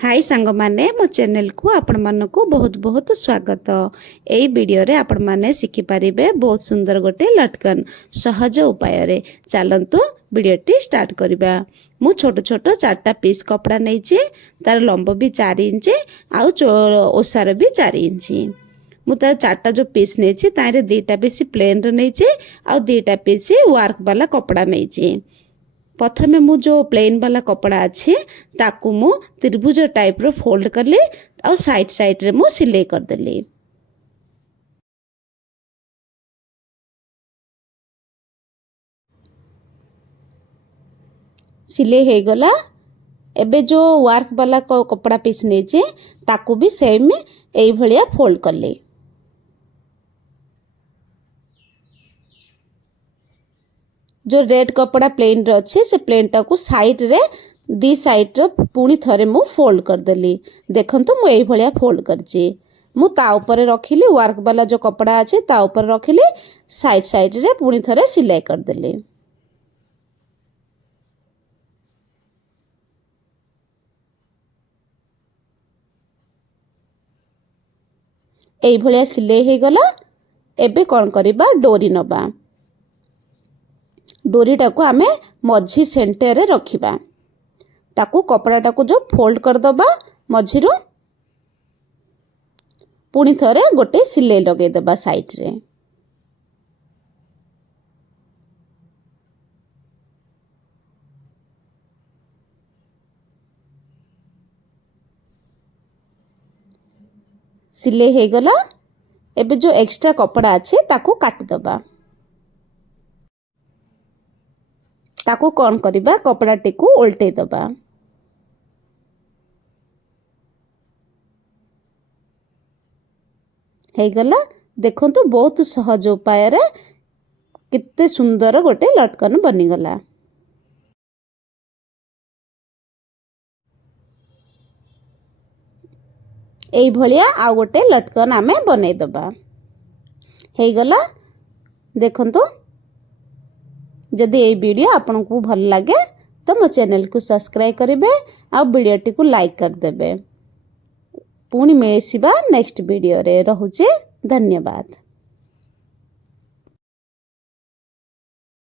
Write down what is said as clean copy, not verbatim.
हाय सांग माने मो चैनल को आपण मानकु बहुत बहुत स्वागत। एई वीडियो रे आपण माने सिखि पारिबे बहुत सुंदर गोटे लटकन सहज उपाय रे। चलंतु वीडियोटी स्टार्ट करिबा। मु छोट छोट 4टा पीस कपड़ा नैचे, तार लंब भी 4 इंच आउ ओसार भी 4 इंच। मु तार 4टा जो पीस नैचे तारे 2टा पीस प्लेन रे नैचे आउ 2टा पीस वर्क वाला कपड़ा नैचे। प्रथमे मु जो प्लेन वाला कपड़ा अच्छे ताकू मु त्रिभुज टाइप रो फोल्ड करली और साइड साइड रे मु सिलाई कर देली। सिलाई हे गला। एबे जो वर्क वाला कपड़ा पीस नेचे ताकू भी सेम एई भलिया फोल्ड करली। जो रेड कपड़ा प्लेन रे अच्छे से प्लेन टाकू साइड रे दी साइड रो पुणी थरे मु फोल्ड कर देली। देखंतु मु एई भलिया फोल्ड करची। मु ता ऊपर रखिली वर्क वाला जो कपड़ा अच्छे ता ऊपर रखिली, साइड साइड रे पुणी थरे सिलाई कर देली। एई भलिया सिलाई हे गला। एबे कोन करिबा, डोरी नबा। डोरी टाकू आमे मझी सेंटर रे रखिबा। ताकू कपड़ा टाकू जो फोल्ड कर दबा मझीरो, पुणी थरे गोटे सिलाई लगे दबा साइड रे। सिलाई हे गला। एबे जो एक्स्ट्रा कपड़ा अच्छे ताकू काट दबा। ताकू कौन करिबा, कपड़ा टिकू उल्टे दबा। हे गला। देखंतु बहुत सहज उपाय रे कित्ते सुंदर गोटे लटकन बनी गला। एई भलिया आ गोटे लटकन आमे बनै दबा। हे गला। देखंतु जदि ये वीडियो आपन को भल लगे तो मो चैनल को सब्सक्राइब करेंगे और वीडियो टी को लाइक कर देबे। पुणी मिलसिबा नेक्स्ट वीडियो रे। रहुचे। धन्यवाद।